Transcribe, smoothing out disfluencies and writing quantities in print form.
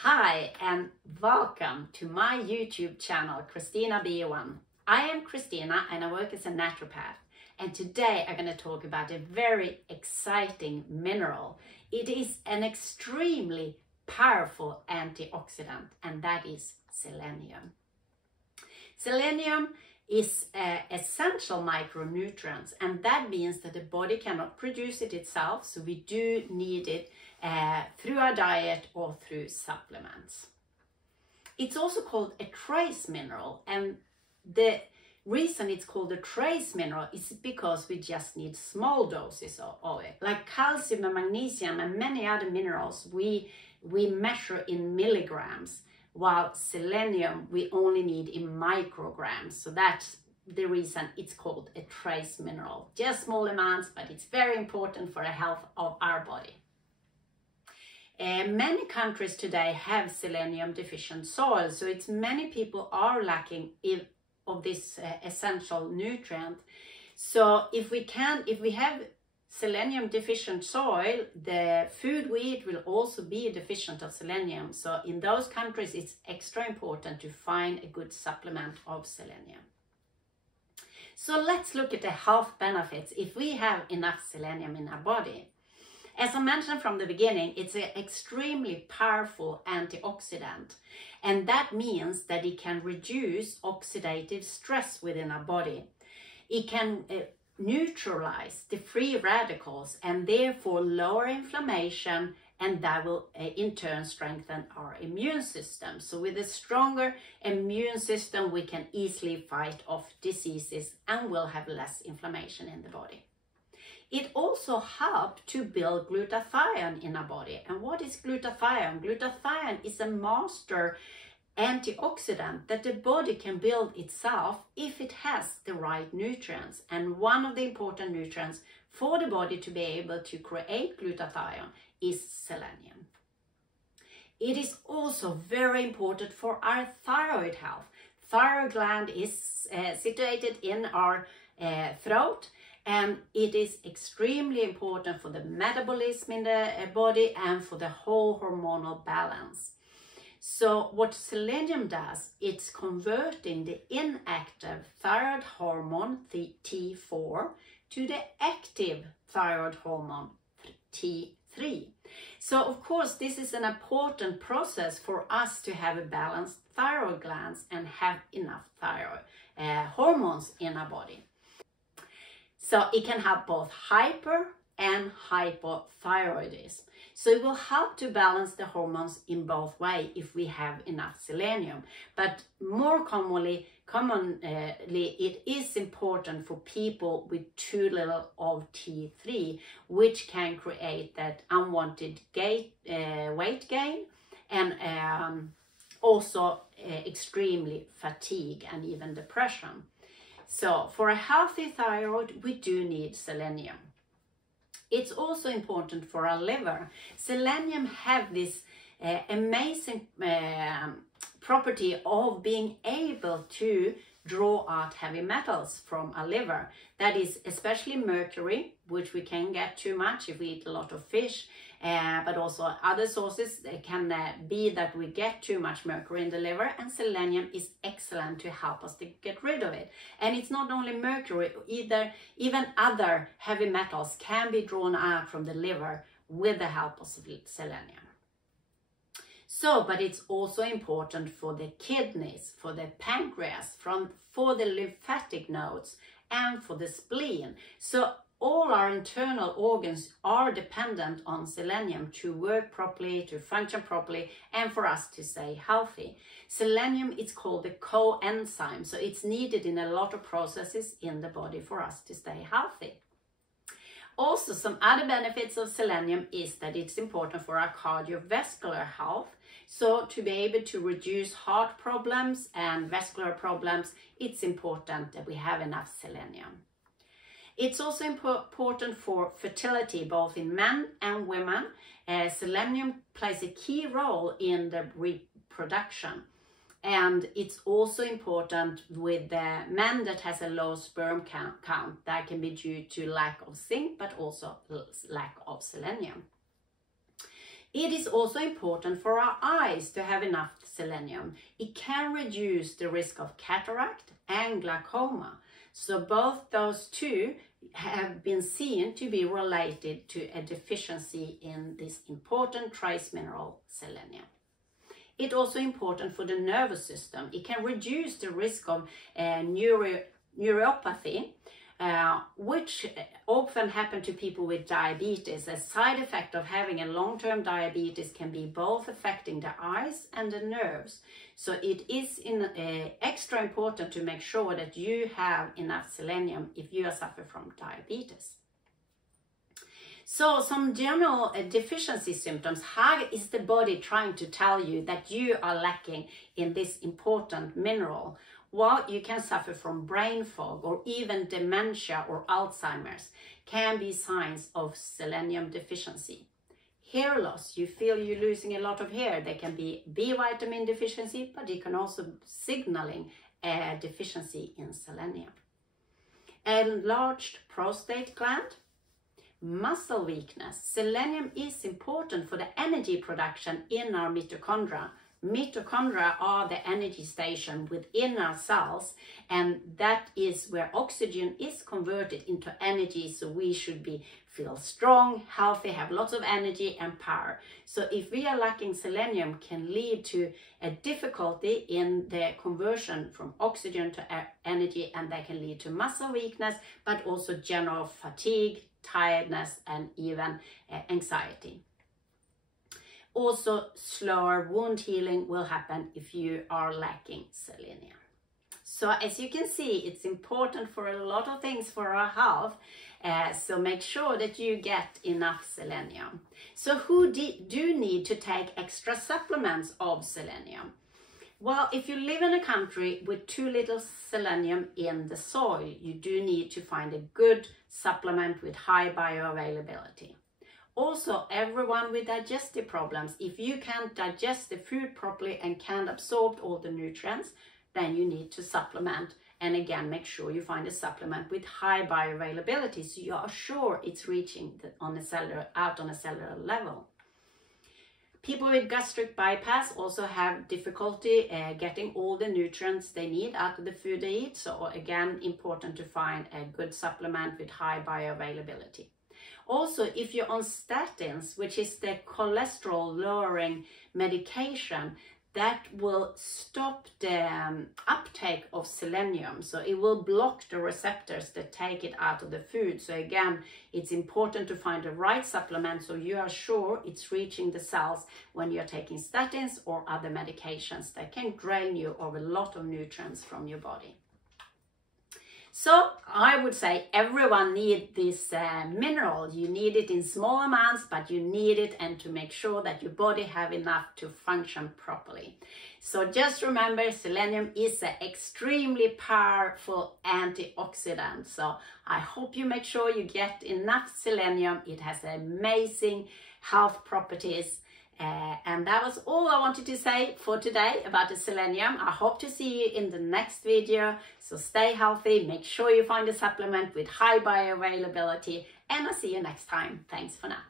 Hi and welcome to my YouTube channel, Kristina B1. I am Kristina and I work as a naturopath. And today I'm going to talk about a very exciting mineral. It is an extremely powerful antioxidant, and that is selenium. Selenium is essential micronutrients, and that means that the body cannot produce it itself, so we do need it through our diet or through supplements. It's also called a trace mineral, and the reason it's called a trace mineral is because we just need small doses of it. Like calcium and magnesium and many other minerals, we measure in milligrams, while selenium we only need in micrograms. So that's the reason it's called a trace mineral. Just small amounts, but it's very important for the health of our body. Many countries today have selenium deficient soil, so it's many people are lacking of this essential nutrient. So if we have selenium deficient soil, the food we eat will also be deficient of selenium. So in those countries, it's extra important to find a good supplement of selenium. So let's look at the health benefits if we have enough selenium in our body. As I mentioned from the beginning, it's an extremely powerful antioxidant, and that means that it can reduce oxidative stress within our body. It can neutralize the free radicals and therefore lower inflammation, and that will in turn strengthen our immune system. So with a stronger immune system, we can easily fight off diseases and will have less inflammation in the body. It also helps to build glutathione in our body. And what is glutathione? Glutathione is a master antioxidant that the body can build itself if it has the right nutrients. And one of the important nutrients for the body to be able to create glutathione is selenium. It is also very important for our thyroid health. Thyroid gland is situated in our throat, and it is extremely important for the metabolism in the body and for the whole hormonal balance. So what selenium does, it's converting the inactive thyroid hormone, the T4, to the active thyroid hormone, T3. So of course, this is an important process for us to have a balanced thyroid glands and have enough thyroid hormones in our body. So it can have both hyper and hypothyroidism. So it will help to balance the hormones in both ways if we have enough selenium. But more commonly, it is important for people with too little of T3, which can create that unwanted weight gain and also extremely fatigue and even depression. So for a healthy thyroid, we do need selenium. It's also important for our liver. Selenium have this amazing property of being able to draw out heavy metals from our liver. That is especially mercury, which we can get too much if we eat a lot of fish, but also other sources can be that we get too much mercury in the liver, and selenium is excellent to help us to get rid of it. And it's not only mercury, even other heavy metals can be drawn out from the liver with the help of selenium. So, but it's also important for the kidneys, for the pancreas, for the lymphatic nodes, and for the spleen. So all our internal organs are dependent on selenium to work properly, to function properly, and for us to stay healthy. Selenium is called the coenzyme, so it's needed in a lot of processes in the body for us to stay healthy. Also, some other benefits of selenium is that it's important for our cardiovascular health. So to be able to reduce heart problems and vascular problems, it's important that we have enough selenium. It's also important for fertility, both in men and women. Selenium plays a key role in the reproduction. And it's also important with the men that has a low sperm count. That can be due to lack of zinc, but also lack of selenium. It is also important for our eyes to have enough selenium. It can reduce the risk of cataract and glaucoma. So both those two have been seen to be related to a deficiency in this important trace mineral selenium. It's also important for the nervous system. It can reduce the risk of neuropathy, which often happen to people with diabetes. A side effect of having a long-term diabetes can be both affecting the eyes and the nerves. So it is extra important to make sure that you have enough selenium if you suffer from diabetes. So some general deficiency symptoms. How is the body trying to tell you that you are lacking in this important mineral? Well, you can suffer from brain fog or even dementia or Alzheimer's can be signs of selenium deficiency. Hair loss, you feel you're losing a lot of hair. There can be B vitamin deficiency, but it can also signaling a deficiency in selenium. Enlarged prostate gland, muscle weakness. Selenium is important for the energy production in our mitochondria. Mitochondria are the energy station within our cells, and that is where oxygen is converted into energy, so we should feel strong, healthy, have lots of energy and power. So if we are lacking selenium, can lead to a difficulty in the conversion from oxygen to energy, and that can lead to muscle weakness, but also general fatigue, tiredness, and even anxiety. Also, slower wound healing will happen if you are lacking selenium. So as you can see, it's important for a lot of things for our health. So make sure that you get enough selenium. So who do need to take extra supplements of selenium? Well, if you live in a country with too little selenium in the soil, you do need to find a good supplement with high bioavailability. Also, everyone with digestive problems, if you can't digest the food properly and can't absorb all the nutrients, then you need to supplement. And again, make sure you find a supplement with high bioavailability so you are sure it's reaching out on a cellular level. People with gastric bypass also have difficulty getting all the nutrients they need out of the food they eat. So again, important to find a good supplement with high bioavailability. Also, if you're on statins, which is the cholesterol lowering medication, that will stop the uptake of selenium. So it will block the receptors that take it out of the food. So again, it's important to find the right supplement so you are sure it's reaching the cells when you're taking statins or other medications that can drain you of a lot of nutrients from your body. So I would say everyone needs this mineral. You need it in small amounts, but you need it and to make sure that your body have enough to function properly. So just remember, selenium is an extremely powerful antioxidant. So I hope you make sure you get enough selenium. It has amazing health properties. And that was all I wanted to say for today about the selenium. I hope to see you in the next video. So stay healthy, make sure you find a supplement with high bioavailability, and I'll see you next time. Thanks for now.